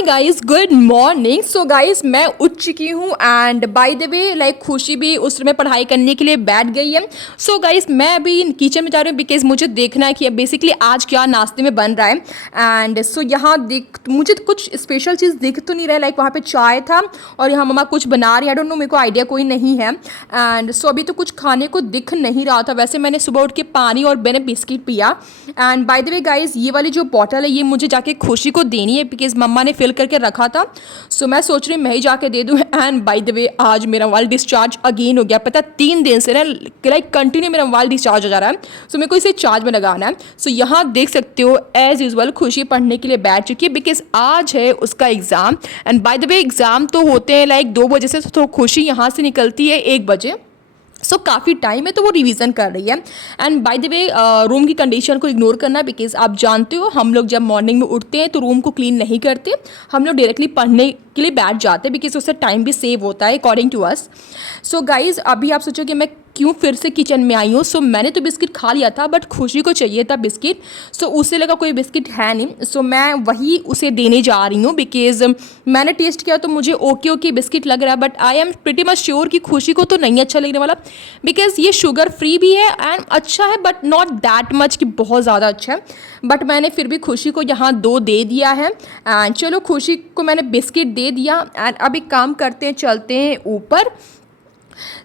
Hi guys, good morning. So guys, मैं उठ चुकी हूँ एंड बाय द वे खुशी भी उस समय पढ़ाई करने के लिए बैठ गई है। सो गाइस, मैं अभी किचन में जा रही हूँ बिकॉज मुझे देखना है कि बेसिकली आज क्या नाश्ते में बन रहा है। एंड सो यहाँ देख मुझे कुछ स्पेशल चीज़ दिख तो नहीं रहा है, वहाँ पे चाय था और यहाँ मम्मा कुछ बना रही है। आई डोंट नो, मेरे को आइडिया कोई नहीं है। एंड सो अभी तो कुछ खाने को दिख नहीं रहा था। वैसे मैंने सुबह उठ के पानी और मैंने बिस्किट पिया। And by the way guys, ये वाली जो बॉटल है ये मुझे जाके खुशी को देनी है बिकॉज मम्मा ने फिल करके रखा था। सो मैं सोच रही हूँ मैं ही जाके दे दूँ। एंड बाय द वे आज मेरा मोबाइल डिस्चार्ज अगेन हो गया। पता 3 दिन से ना कंटिन्यू मेरा मोबाइल डिस्चार्ज हो जा रहा है। सो मेरे को इसे चार्ज में लगाना है। सो यहाँ देख सकते हो एज यूजल खुशी पढ़ने के लिए बैठ चुकी है बिकॉज आज है उसका exam. And by the way exam तो होते हैं 2 बजे से, तो खुशी यहाँ से निकलती है 1 बजे। सो काफ़ी टाइम है तो वो रिवीजन कर रही है। And by the way room की कंडीशन को इग्नोर करना बिकॉज आप जानते हो हम लोग जब मॉर्निंग में उठते हैं तो रूम को क्लीन नहीं करते, हम लोग डायरेक्टली पढ़ने के लिए बैठ जाते हैं बिकॉज उससे टाइम भी सेव होता है according to us. So guys, अभी आप सोचो कि मैं क्यों फिर से किचन में आई हूँ। सो मैंने तो बिस्किट खा लिया था बट खुशी को चाहिए था बिस्किट। सो उसे लगा कोई बिस्किट है नहीं, सो मैं वही उसे देने जा रही हूँ बिकॉज मैंने टेस्ट किया तो मुझे ओके ओके बिस्किट लग रहा है। But I am pretty much sure कि खुशी को तो नहीं अच्छा लगने वाला बिकॉज ये शुगर फ्री भी है एंड अच्छा है बट नॉट दैट मच कि बहुत ज़्यादा अच्छा है। बट मैंने फिर भी खुशी को यहाँ 2 दे दिया है। एंड चलो, खुशी को मैंने बिस्किट दे दिया एंड अब एक काम करते हैं, चलते हैं ऊपर।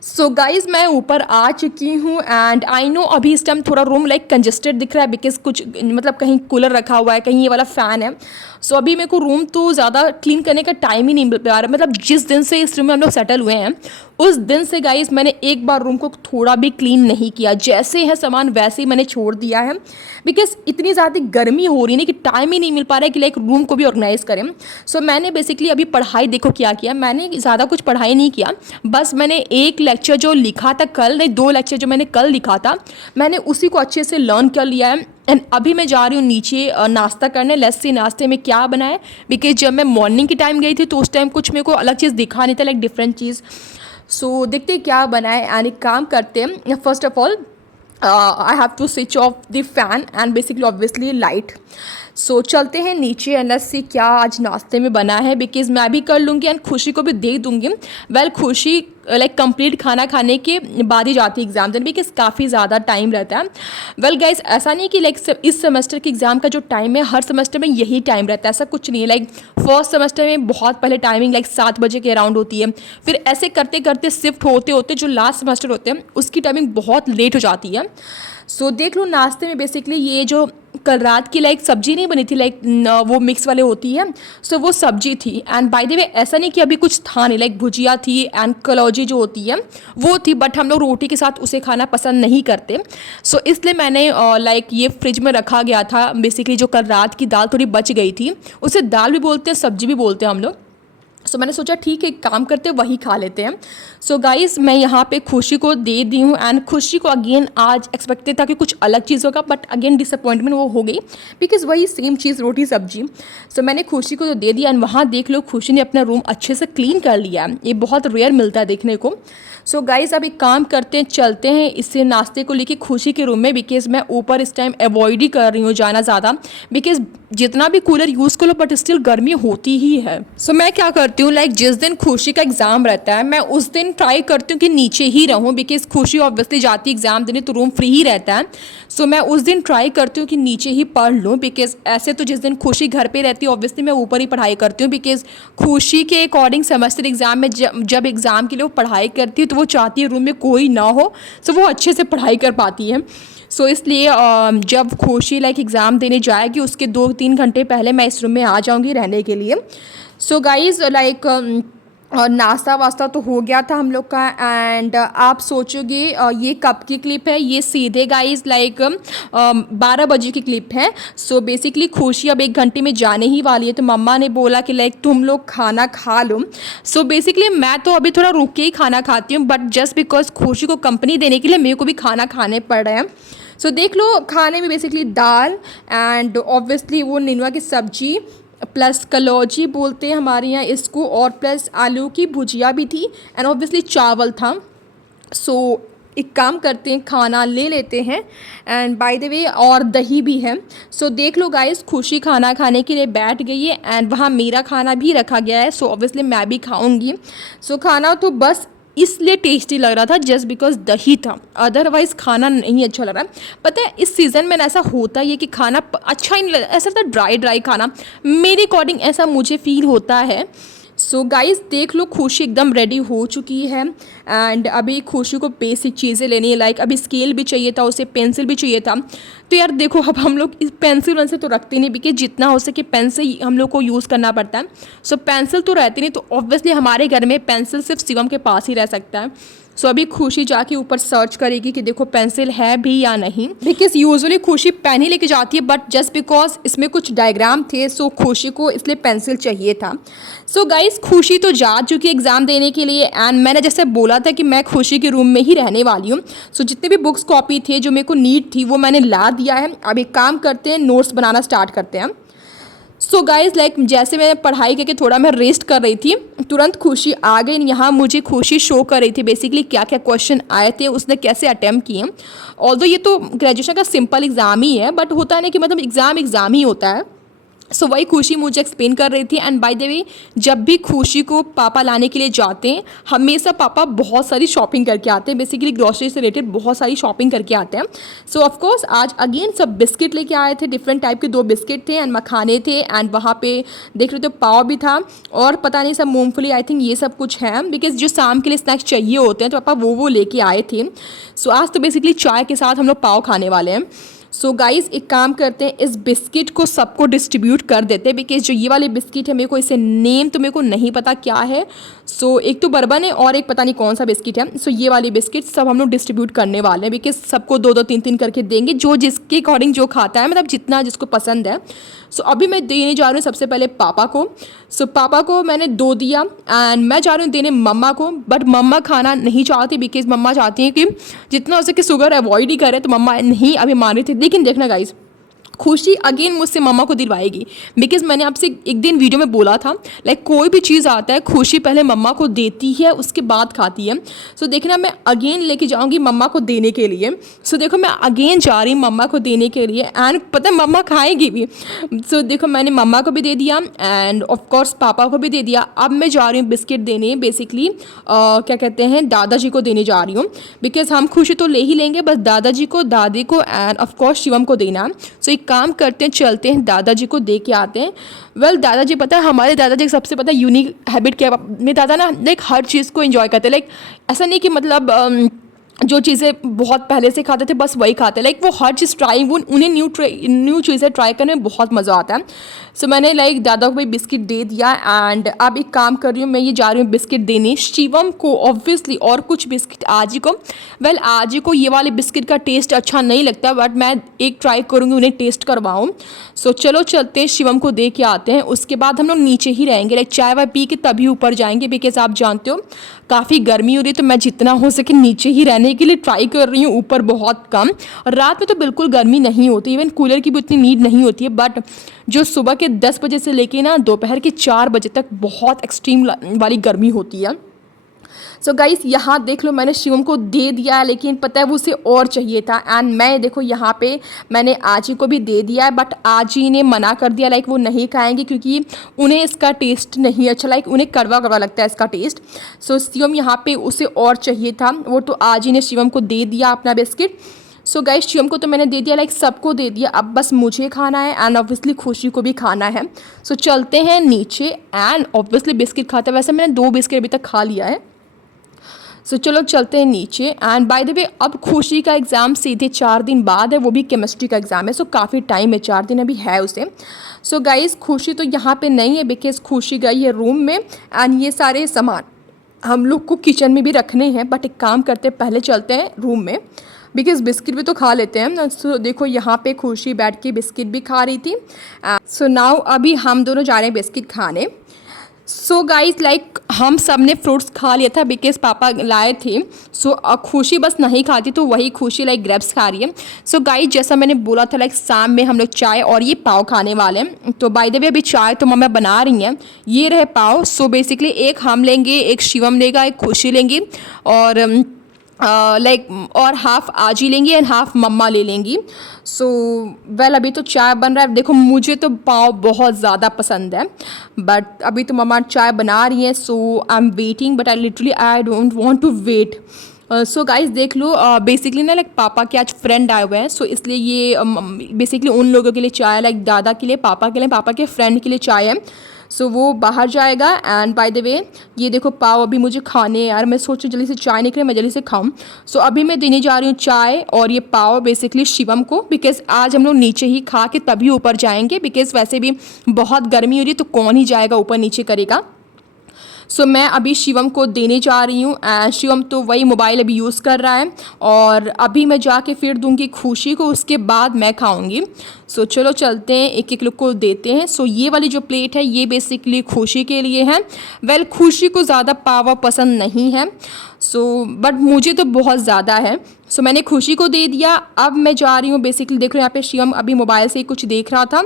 सो गाइज, मैं ऊपर आ चुकी हूँ एंड आई नो अभी इस टाइम थोड़ा रूम कंजेस्टेड दिख रहा है बिकॉज कुछ कहीं कूलर रखा हुआ है, कहीं ये वाला फ़ैन है। सो अभी मेरे को रूम तो ज़्यादा क्लीन करने का टाइम ही नहीं मिल पा रहा। जिस दिन से इस रूम में हम लोग सेटल हुए हैं उस दिन से गाइज मैंने एक बार रूम को थोड़ा भी क्लीन नहीं किया। जैसे है सामान वैसे ही मैंने छोड़ दिया है बिकॉज इतनी ज़्यादा गर्मी हो रही है कि टाइम ही नहीं मिल पा रहा है कि रूम को भी ऑर्गेनाइज करें। सो मैंने बेसिकली अभी पढ़ाई देखो क्या किया, मैंने ज़्यादा कुछ पढ़ाई नहीं किया। बस मैंने एक लेक्चर जो लिखा था कल, नहीं 2 लेक्चर जो मैंने कल लिखा था, मैंने उसी को अच्छे से लर्न कर लिया है। एंड अभी मैं जा रही हूँ नीचे नाश्ता करने। लेट्स सी नाश्ते में क्या बना है बिकॉज जब मैं मॉर्निंग के टाइम गई थी तो उस टाइम कुछ मेरे को अलग चीज़ दिखा नहीं था, डिफरेंट चीज़। सो देखते हैं क्या बना है एंड एक काम करते हैं। First of all I have to switch off the fan and basically obviously light. So चलते हैं नीचे एंड लेट्स सी क्या आज नाश्ते में बना है बिकॉज मैं भी कर लूँगी एंड खुशी को भी दे दूँगी। खुशी कंप्लीट खाना खाने के बाद ही जाती है एग्ज़ाम देने बिकॉज काफ़ी ज़्यादा टाइम रहता है। गाइस, ऐसा नहीं कि इस सेमेस्टर के एग्ज़ाम का जो टाइम है हर सेमेस्टर में यही टाइम रहता है, ऐसा कुछ नहीं है। फर्स्ट सेमेस्टर में बहुत पहले टाइमिंग 7 बजे के अराउंड होती है, फिर ऐसे करते करते शिफ्ट होते होते जो लास्ट सेमेस्टर होते हैं उसकी टाइमिंग बहुत लेट हो जाती है। सो देख लो, नाश्ते में बेसिकली ये जो कल रात की सब्जी नहीं बनी थी वो मिक्स वाले होती है, सो वो सब्जी थी। एंड बाय द वे ऐसा नहीं कि अभी कुछ था नहीं, भुजिया थी एंड कलौजी जो होती है वो थी, बट हम लोग रोटी के साथ उसे खाना पसंद नहीं करते। सो इसलिए मैंने ये फ्रिज में रखा गया था। बेसिकली जो कल रात की दाल थोड़ी बच गई थी, उसे दाल भी बोलते हैं सब्जी भी बोलते हैं हम लोग। सो मैंने सोचा ठीक है, एक काम करते हैं वही खा लेते हैं। सो गाइस, मैं यहाँ पे खुशी को दे दी हूँ एंड खुशी को अगेन आज एक्सपेक्टेड था कि कुछ अलग चीज़ होगा बट अगेन डिसअपॉइंटमेंट वो हो गई बिकॉज वही सेम चीज़ रोटी सब्जी। सो मैंने खुशी को तो दे दिया एंड वहाँ देख लो खुशी ने अपना रूम अच्छे से क्लीन कर लिया है। ये बहुत रेयर मिलता है देखने को। सो गाइस, अब एक काम करते हैं, चलते हैं इससे नाश्ते को लेके खुशी के रूम में बिकॉज मैं ऊपर इस टाइम अवॉइड ही कर रही हूँ जाना ज़्यादा बिकॉज जितना भी कूलर यूज़ करो बट स्टिल गर्मी होती ही है। सो मैं क्या करती हूँ जिस दिन खुशी का एग्ज़ाम रहता है मैं उस दिन ट्राई करती हूँ कि नीचे ही रहूँ बिकॉज खुशी ऑब्वियसली जाती है एग्ज़ाम देने तो रूम फ्री ही रहता है। सो मैं उस दिन ट्राई करती हूँ कि नीचे ही पढ़ लूँ बिकॉज ऐसे तो जिस दिन खुशी घर पे रहती है ऑब्वियसली मैं ऊपर ही पढ़ाई करती हूँ बिकॉज खुशी के अकॉर्डिंग सेमेस्टर एग्ज़ाम में जब एग्ज़ाम के लिए वो पढ़ाई करती है तो वो चाहती है रूम में कोई ना हो, सो वो अच्छे से पढ़ाई कर पाती है। सो इसलिए जब खुशी एग्ज़ाम देने जाएगी उसके 2-3 घंटे पहले मैं इस रूम में आ जाऊँगी रहने के लिए। सो गाइज़, और नाश्ता वास्ता तो हो गया था हम लोग का एंड आप सोचोगे ये कब की क्लिप है, ये सीधे गाइस 12 बजे की क्लिप है। सो बेसिकली खुशी अब 1 घंटे में जाने ही वाली है तो मम्मा ने बोला कि तुम लोग खाना खा लो। सो बेसिकली मैं तो अभी थोड़ा रुक के ही खाना खाती हूँ बट जस्ट बिकॉज खुशी को कंपनी देने के लिए मेरे को भी खाना खाने पड़ रहे हैं। सो देख लो, खाने में बेसिकली दाल एंड ऑब्वियसली वो निनुआ की सब्जी प्लस कलौजी बोलते हैं हमारे यहाँ इसको, और प्लस आलू की भुजिया भी थी एंड ऑब्वियसली चावल था। सो एक काम करते हैं, खाना ले लेते हैं। एंड बाय द वे और दही भी है। सो देख लो गाइस, खुशी खाना खाने के लिए बैठ गई है एंड वहाँ मेरा खाना भी रखा गया है। सो ऑब्वियसली मैं भी खाऊंगी। सो खाना तो बस इसलिए टेस्टी लग रहा था जस्ट बिकॉज दही था, अदरवाइज़ खाना नहीं अच्छा लग रहा। पता है इस सीज़न में ऐसा होता ही है कि खाना अच्छा ही नहीं लगता, ऐसा लगता ड्राई ड्राई खाना, मेरे अकॉर्डिंग ऐसा मुझे फील होता है। सो गाइस देख लो, खुशी एकदम रेडी हो चुकी है एंड अभी खुशी को बेसिक चीज़ें लेनी है, लाइक अभी स्केल भी चाहिए था उसे, पेंसिल भी चाहिए था। तो यार देखो, अब हम लोग इस पेंसिल वन से तो रखते नहीं, बिकॉज जितना हो सके पेंसिल हम लोग को यूज़ करना पड़ता है। सो पेंसिल तो रहती नहीं, तो ऑब्वियसली हमारे घर में पेंसिल सिर्फ शिवम के पास ही रह सकता है। सो अभी खुशी जाके ऊपर सर्च करेगी कि देखो पेंसिल है भी या नहीं, बिकॉज यूजुअली खुशी पेन ही लेके जाती है, बट जस्ट बिकॉज इसमें कुछ डायग्राम थे सो खुशी को इसलिए पेंसिल चाहिए था। सो गाइस खुशी तो जा चुकी है एग्ज़ाम देने के लिए एंड मैंने जैसे बोला था कि मैं खुशी के रूम में ही रहने वाली हूँ। सो जितने भी बुक्स कॉपी थे जो मेरे को नीड थी वो मैंने ला दिया है। अब एक काम करते हैं, नोट्स बनाना स्टार्ट करते हैं। सो गाइज लाइक जैसे मैं पढ़ाई करके थोड़ा मैं रेस्ट कर रही थी, तुरंत खुशी आ गई यहाँ। मुझे खुशी शो कर रही थी बेसिकली क्या क्या क्वेश्चन आए थे, उसने कैसे अटैम्प्ट किए। ऑल्दो ये तो ग्रेजुएशन का सिंपल एग्ज़ाम ही है, बट होता है ना कि मतलब एग्ज़ाम ही होता है। सो वही खुशी मुझे एक्सप्लेन कर रही थी। एंड बाय द वे जब भी खुशी को पापा लाने के लिए जाते हैं, हमेशा पापा बहुत सारी शॉपिंग करके आते हैं, बेसिकली ग्रॉसरी से रिलेटेड बहुत सारी शॉपिंग करके आते हैं। सो ऑफकोर्स आज अगेन सब बिस्किट लेके आए थे, डिफरेंट टाइप के 2 बिस्किट थे एंड मखाने थे एंड वहाँ पे देख रहे हो तो पाव भी था और पता नहीं सब मूंगफली, आई थिंक ये सब कुछ है, बिकॉज जो शाम के लिए स्नैक्स चाहिए होते हैं तो पापा वो लेके आए थे। सो आज तो बेसिकली चाय के साथ हम लोग पाव खाने वाले हैं। सो गाइज़ एक काम करते हैं, इस बिस्किट को सबको डिस्ट्रीब्यूट कर देते हैं, बिकॉज जो ये वाले बिस्किट है मेरे को इसे नेम तो मेरे को नहीं पता क्या है। सो एक तो बर्बन है और एक पता नहीं कौन सा बिस्किट है। सो ये वाले बिस्किट सब हम लोग डिस्ट्रीब्यूट करने वाले हैं, बिकॉज सबको 2-2 3-3 करके देंगे, जो जिसके अकॉर्डिंग जो खाता है, मतलब जितना जिसको पसंद है। सो अभी मैं देने जा रही हूँ सबसे पहले पापा को। सो पापा को मैंने 2 दिया एंड मैं जा रही हूँ देने मम्मा को, बट मम्मा खाना नहीं चाहती, बिकॉज मम्मा चाहती हैं कि जितना हो सके शुगर अवॉइड ही करे, तो मम्मा नहीं अभी मान रही थी। लेकिन देखना गाइज, खुशी अगेन मुझसे मम्मा को दिलवाएगी, बिकॉज मैंने आपसे एक दिन वीडियो में बोला था लाइक कोई भी चीज़ आता है खुशी पहले मम्मा को देती है उसके बाद खाती है। सो देखना मैं अगेन लेके जाऊंगी मम्मा को देने के लिए। सो देखो मैं अगेन जा रही हूँ मम्मा को देने के लिए एंड पता है मम्मा खाएगी भी। सो देखो मैंने मम्मा को भी दे दिया एंड ऑफकोर्स पापा को भी दे दिया। अब मैं जा रही हूँ बिस्किट देने, बेसिकली क्या कहते हैं दादाजी को देने जा रही हूँ, बिकॉज हम खुशी तो ले ही लेंगे, बस दादाजी को, दादी को एंड ऑफकोर्स शिवम को देना। सो एक काम करते हैं, चलते हैं दादाजी को दे के आते हैं। वेल दादाजी पता है हमारे दादाजी सबसे पता है यूनिक हैबिट क्या है, मेरे दादा ना लाइक हर चीज़ को एंजॉय करते हैं। लाइक ऐसा नहीं कि मतलब जो चीज़ें बहुत पहले से खाते थे बस वही खाते हैं, लाइक वो हर चीज़ ट्राई, वो उन्हें न्यू चीज़ें ट्राई करने में बहुत मज़ा आता है। सो मैंने लाइक दादा को भी बिस्किट दे दिया एंड अब एक काम कर रही हूँ, मैं ये जा रही हूँ बिस्किट देने शिवम को ऑब्वियसली, और कुछ बिस्किट आजी को। वेल आजी को ये वाले बिस्किट का टेस्ट अच्छा नहीं लगता, बट मैं एक ट्राई करूँगी उन्हें टेस्ट करवाऊँ। सो चलो चलते हैं शिवम को दे के आते हैं, उसके बाद हम लोग नीचे ही रहेंगे, लाइक चाय वाय पी के तभी ऊपर जाएंगे, बिकॉज आप जानते हो काफ़ी गर्मी हो रही है, तो मैं जितना हो सके नीचे ही रहने के लिए ट्राई कर रही हूँ, ऊपर बहुत कम। और रात में तो बिल्कुल गर्मी नहीं होती, इवन कूलर की भी उतनी नीड नहीं होती है, बट जो सुबह के 10 बजे से लेके ना दोपहर के 4 बजे तक बहुत एक्सट्रीम वाली गर्मी होती है। सो गाइस यहाँ देख लो मैंने शिवम को दे दिया है, लेकिन पता है वो उसे और चाहिए था एंड मैं देखो यहाँ पे मैंने आजी को भी दे दिया है, बट आजी ने मना कर दिया, लाइक वो नहीं खाएंगे क्योंकि उन्हें इसका टेस्ट नहीं अच्छा, लाइक उन्हें कड़वा कड़वा लगता है इसका टेस्ट। सो शिवम यहाँ पे उसे और चाहिए था, वो तो आजी ने शिवम को दे दिया अपना बिस्किट। सो गाइस शिवम को तो मैंने दे दिया, लाइक सबको दे दिया, अब बस मुझे खाना है एंड ऑब्वियसली खुशी को भी खाना है। सो चलते हैं नीचे एंड ऑब्वियसली बिस्किट खाते हैं, वैसे मैंने 2 बिस्किट अभी तक खा लिया है। सो चलो चलते हैं नीचे एंड बाय द वे अब खुशी का एग्ज़ाम सीधे 4 दिन बाद है, वो भी केमिस्ट्री का एग्ज़ाम है। सो काफ़ी टाइम है, 4 दिन अभी है उसे। सो गाइस खुशी तो यहाँ पे नहीं है, बिकॉज खुशी गई है रूम में एंड ये सारे सामान हम लोग को किचन में भी रखने हैं, बट एक काम करते हैं पहले चलते हैं रूम में, बिकॉज बिस्किट भी तो खा लेते हैं। सो देखो यहाँ पे खुशी बैठ के बिस्किट भी खा रही थी। सो नाउ अभी हम दोनों जा रहे हैं बिस्किट खाने। सो गाइज लाइक हम सब ने फ्रूट्स खा लिया था, बिकॉज पापा लाए थे। सो खुशी बस नहीं खाती, तो वही खुशी लाइक ग्रेप्स खा रही है। सो गाइज जैसा मैंने बोला था लाइक शाम में हम लोग चाय और ये पाव खाने वाले हैं। तो बाय द वे अभी चाय तो मम्मा बना रही हैं, ये रहे पाव। सो बेसिकली एक हम लेंगे, एक शिवम लेगा, एक खुशी लेंगी और लाइक और हाफ आज ही लेंगी एंड हाफ मम्मा ले लेंगी। सो वेल अभी तो चाय बन रहा है। देखो मुझे तो पाव बहुत ज़्यादा पसंद है, बट अभी तो मम्मा चाय बना रही हैं, so I am waiting, but I don't want to wait. So guys देख लो, बेसिकली ना लाइक पापा के आज फ्रेंड आए हुए हैं, सो इसलिए ये बेसिकली उन लोगों के लिए चाय है, लाइक दादा के लिए, पापा के फ्रेंड के लिए चाय है। सो वो बाहर जाएगा। एंड बाय द वे ये देखो पाव अभी मुझे खाने हैं यार, मैं सोचूं जल्दी से चाय निकले मैं जल्दी से खाऊं। सो अभी मैं देने जा रही हूँ चाय और ये पाव बेसिकली शिवम को, बिकॉज आज हम लोग नीचे ही खा के तभी ऊपर जाएंगे, बिकॉज वैसे भी बहुत गर्मी हो रही है तो कौन ही जाएगा ऊपर नीचे करेगा। सो मैं अभी शिवम को देने जा रही हूँ एंड शिवम तो वही मोबाइल अभी यूज़ कर रहा है और अभी मैं जाके फिर दूंगी खुशी को, उसके बाद मैं खाऊंगी। सो चलो चलते हैं, एक एक लोग को देते हैं। सो ये वाली जो प्लेट है ये बेसिकली खुशी के लिए है। वेल खुशी को ज़्यादा पावा पसंद नहीं है, सो बट मुझे तो बहुत ज़्यादा है। सो मैंने खुशी को दे दिया। अब मैं जा रही हूँ, बेसिकली देख रहे हो यहाँ पे शिवम अभी मोबाइल से ही कुछ देख रहा था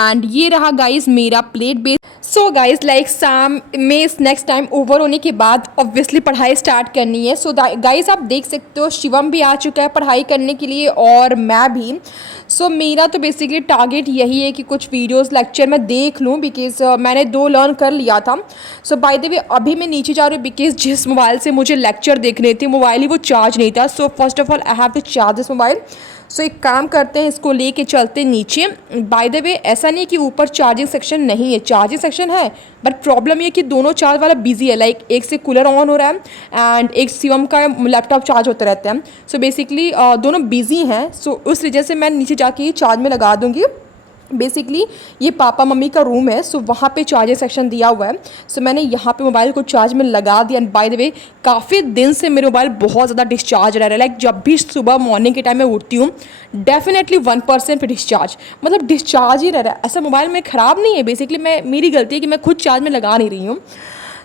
एंड ये रहा गाइस मेरा plate base. So guys like शाम में नेक्स्ट टाइम ओवर होने के बाद ऑब्वियसली पढ़ाई स्टार्ट करनी है। सो गाइस आप देख सकते हो शिवम भी आ चुका है पढ़ाई करने के लिए और मैं भी। सो मेरा तो बेसिकली टारगेट यही है कि कुछ वीडियोस लेक्चर मैं देख लूँ, बिकॉज मैंने 2 लर्न कर लिया था। सो बाय द वे अभी मैं नीचे जा रही हूँ बिकॉज जिस मोबाइल से मुझे लेक्चर देखने थे मोबाइल ही वो चार्ज नहीं था। So first of all I have to charge this mobile. So एक काम करते हैं, इसको लेके चलते नीचे। बाय द वे ऐसा नहीं कि ऊपर चार्जिंग सेक्शन नहीं है, चार्जिंग सेक्शन है, बट प्रॉब्लम ये कि दोनों चार्ज वाला बिजी है। लाइक एक से कूलर ऑन हो रहा है एंड एक शिवम का लैपटॉप चार्ज होते रहते हैं। सो बेसिकली दोनों बिजी हैं। सो उस वजह से मैं नीचे जाके चार्ज में लगा दूँगी। बेसिकली ये पापा मम्मी का रूम है, सो वहाँ पे चार्जिंग सेक्शन दिया हुआ है। सो मैंने यहाँ पे मोबाइल को चार्ज में लगा दिया एंड बाय द वे काफ़ी दिन से मेरे मोबाइल बहुत ज़्यादा डिस्चार्ज रह रहा है। लाइक जब भी सुबह मॉर्निंग के टाइम में उठती हूँ डेफिनेटली 1% पे डिस्चार्ज, मतलब डिस्चार्ज ही रह रहा है। ऐसा मोबाइल में ख़राब नहीं है, बेसिकली मेरी गलती है कि मैं खुद चार्ज में लगा नहीं रही हूँ।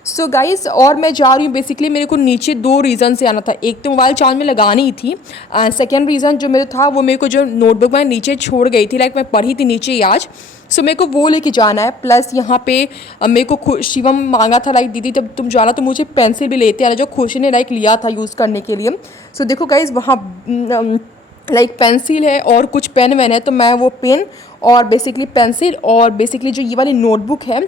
सो गाइज़ और मैं जा रही हूँ, बेसिकली मेरे को नीचे 2 रीज़न से आना था। एक तो मोबाइल चार्ज में लगानी ही थी एंड सेकेंड रीज़न जो मेरा था वो मेरे को जो नोटबुक मैं नीचे छोड़ गई थी, लाइक मैं पढ़ी थी नीचे ही आज। सो मेरे को वो लेके जाना है। प्लस यहाँ पे मेरे को शिवम मांगा था लाइक दीदी तब तुम जाना तो मुझे पेंसिल भी लेते आना, जो खुशी ने लाइक लिया था यूज़ करने के लिए। सो देखो गाइज़ वहाँ लाइक पेंसिल है और कुछ पेन वैन है, तो मैं वो पेन और बेसिकली पेंसिल और बेसिकली जो ये वाली नोटबुक है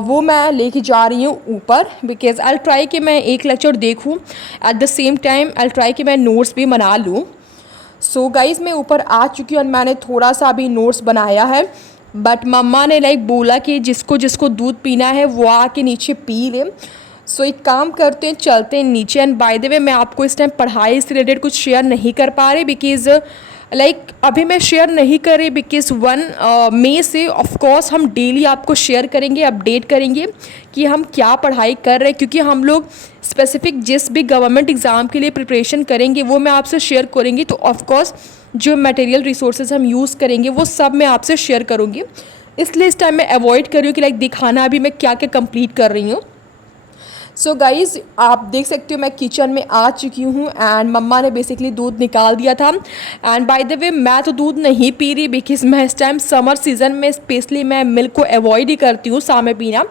वो मैं लेके जा रही हूँ ऊपर, बिकॉज आई ट्राई कि मैं एक लेक्चर देखूँ at the same time I try कि मैं नोट्स भी बना लूँ। सो गाइज़ मैं ऊपर आ चुकी हूँ और मैंने थोड़ा सा अभी नोट्स बनाया है, बट मम्मा ने लाइक बोला कि जिसको जिसको दूध पीना है वो आके नीचे पी ले। सो एक काम करते हैं चलते हैं नीचे। एंड बाय द वे मैं आपको इस टाइम पढ़ाई से रिलेटेड कुछ शेयर नहीं कर पा रही, बिकॉज़ लाइक अभी मैं शेयर नहीं कर रही बिकॉज़ 1 मई से ऑफकोर्स हम डेली आपको शेयर करेंगे, अपडेट करेंगे कि हम क्या पढ़ाई कर रहे हैं, क्योंकि हम लोग स्पेसिफिक जिस भी गवर्नमेंट एग्ज़ाम के लिए प्रिपरेशन करेंगे वो मैं आपसे शेयर करेंगी। तो ऑफकोर्स जो मटेरियल रिसोर्सेज हम यूज़ करेंगे वो सब मैं आपसे शेयर करूँगी, इसलिए इस टाइम मैं अवॉइड कर रही हूँ कि लाइक दिखाना अभी मैं क्या क्या कंप्लीट कर रही हूँ। सो गाइज़ आप देख सकते हो मैं किचन में आ चुकी हूँ एंड मम्मा ने बेसिकली दूध निकाल दिया था। एंड बाय द वे मैं तो दूध नहीं पी रही बिकॉज मैं इस टाइम समर सीज़न में स्पेशली मैं मिल्क को अवॉइड ही करती हूँ शाम में पीना।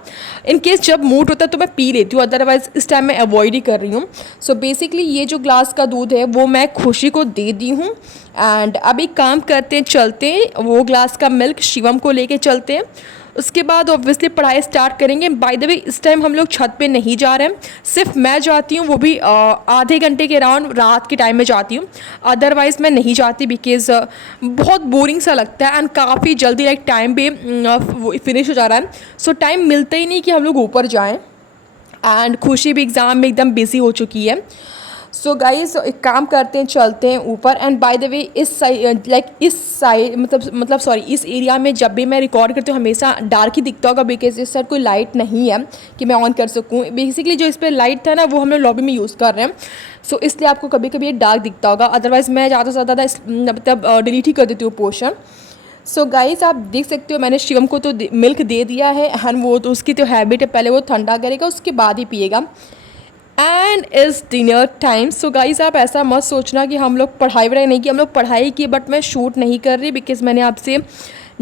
इन केस जब मूड होता है तो मैं पी लेती हूँ, अदरवाइज़ इस टाइम मैं अवॉइड ही कर रही हूँ। सो बेसिकली ये जो ग्लास का दूध है वो मैं खुशी को दे दी हूँ एंड अभी काम करते हैं चलते हैं वो ग्लास का मिल्क शिवम को लेके चलते हैं, उसके बाद ऑब्वियसली पढ़ाई स्टार्ट करेंगे। बाय द वे इस टाइम हम लोग छत पे नहीं जा रहे हैं, सिर्फ मैं जाती हूँ, वो भी आधे घंटे के अराउंड रात के टाइम में जाती हूँ, अदरवाइज़ मैं नहीं जाती बिकॉज़ बहुत बोरिंग सा लगता है एंड काफ़ी जल्दी लाइक टाइम पे फिनिश हो जा रहा है। सो टाइम मिलता ही नहीं कि हम लोग ऊपर जाएँ एंड खुशी भी एग्ज़ाम में एकदम बिजी हो चुकी है। सो गाइज़ एक काम करते हैं चलते हैं ऊपर। एंड बाय द वे इस साइड लाइक इस साइड मतलब सॉरी इस एरिया में जब भी मैं रिकॉर्ड करती हूँ हमेशा डार्क ही दिखता होगा बिकॉज इस साइड कोई लाइट नहीं है कि मैं ऑन कर सकूँ। बेसिकली जो इस पर लाइट था ना वो हम लोग लॉबी में यूज़ कर रहे हैं, सो इसलिए आपको कभी कभी ये डार्क दिखता होगा, अदरवाइज़ मैं ज़्यादा से ज़्यादा मतलब डिलीट ही कर देती हूँ पोर्शन। सो गाइज़ आप देख सकते हो मैंने शिवम को तो मिल्क दे दिया है एंड वो तो उसकी तो हैबिट है, पहले वो ठंडा करेगा उसके बाद ही पिएगा। And is dinner time. So guys आप ऐसा मत सोचना कि हम लोग पढ़ाई वढ़ाई नहीं की, हम लोग पढ़ाई की बट मैं शूट नहीं कर रही बिकॉज़ मैंने आपसे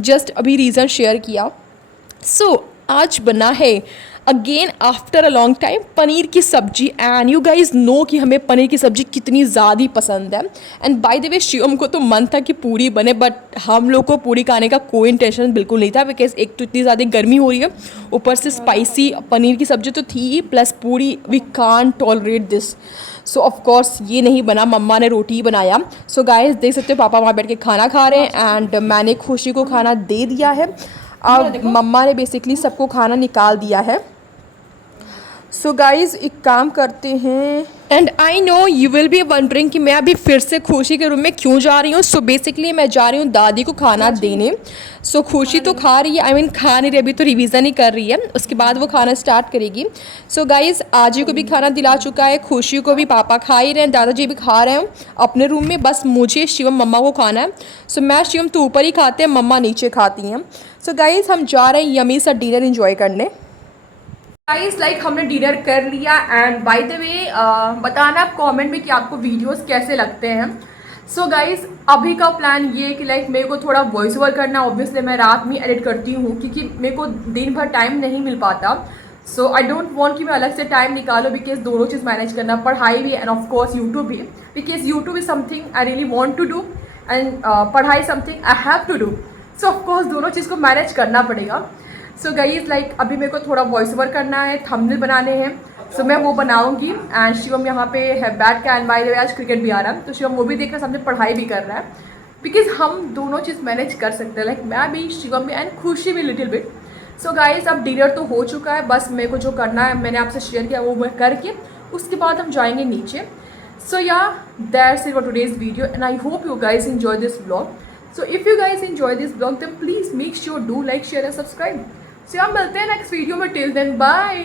जस्ट अभी रीज़न शेयर किया। सो आज बना है again after a long time paneer की सब्जी। एंड यू गाइज नो कि हमें पनीर की सब्जी कितनी ज़्यादा पसंद है। And by the way Shivam को तो मन था कि पूरी बने, बट हम लोग को पूरी खाने का कोई इंटेंशन बिल्कुल नहीं था, बिकॉज एक तो इतनी ज़्यादा गर्मी हो रही है, ऊपर से स्पाइसी पनीर की सब्जी तो थी ही, plus puri we can't tolerate this. So of course ये नहीं बना, मम्मा ने रोटी ही बनाया। सो गाइस देख सकते हो पापा वहाँ बैठ के खाना खा रहे हैं एंड मैंने खुशी को खाना दे दिया है। अब मम्मा ने बेसिकली सबको खाना निकाल दिया है। सो गाइज़ एक काम करते हैं, and I know you will be wondering कि मैं अभी फिर से खुशी के रूम में क्यों जा रही हूँ। सो बेसिकली मैं जा रही हूँ दादी को खाना देने। सो खुशी तो खा रही है, आई मीन खा नहीं रही, अभी तो रिवीजन ही कर रही है, उसके बाद वो खाना स्टार्ट करेगी। सो गाइज़ आजी को भी खाना दिला चुका है, खुशी को भी पापा खा ही रहे हैं, दादाजी भी खा रहे हैं अपने रूम में, बस मुझे शिवम मम्मा को खाना है। सो मैं शिवम तो ऊपर ही खाते हैं, मम्मा नीचे खाती हैं। सो गाइज़ हम जा रहे हैं यमी सा डिनर इन्जॉय करने। गाइस लाइक हमने डिनर कर लिया एंड बाय द वे बताना आप कमेंट में कि आपको वीडियोस कैसे लगते हैं। सो गाइस अभी का प्लान ये है कि लाइक मेरे को थोड़ा वॉइस ओवर करना, ऑब्वियसली मैं रात में एडिट करती हूँ क्योंकि मेरे को दिन भर टाइम नहीं मिल पाता। सो आई डोंट वांट कि मैं अलग से टाइम निकालो, बिकॉज दोनों चीज़ मैनेज करना, पढ़ाई भी एंड ऑफकोर्स यूट्यूब भी, because YouTube is something I really want to do and पढ़ाई something I have to do. So of course दोनों चीज़ को मैनेज करना पड़ेगा। सो गाइज लाइक अभी मेरे को थोड़ा वॉइस ओवर करना है, थंबनेल बनाने हैं, सो मैं वो बनाऊंगी। एंड शिवम यहाँ पे है बैठ के, एंड बाय द वे आज क्रिकेट भी आ रहा है तो शिवम वो भी देख रहा है, सामने पढ़ाई भी कर रहा है, बिकॉज हम दोनों चीज़ मैनेज कर सकते हैं, लाइक मैं भी शिवम भी एंड खुशी भी लिटिल बिट। सो गाइज अब डिनर तो हो चुका है, बस मेरे को जो करना है मैंने आपसे शेयर किया वो मैं करके उसके बाद हम जाएंगे नीचे। सो या that's it for today's video and I hope you guys enjoy this vlog. So if you guys enjoy this vlog then please make sure do like, share and subscribe. So हम मिलते हैं नेक्स्ट वीडियो में, till then bye.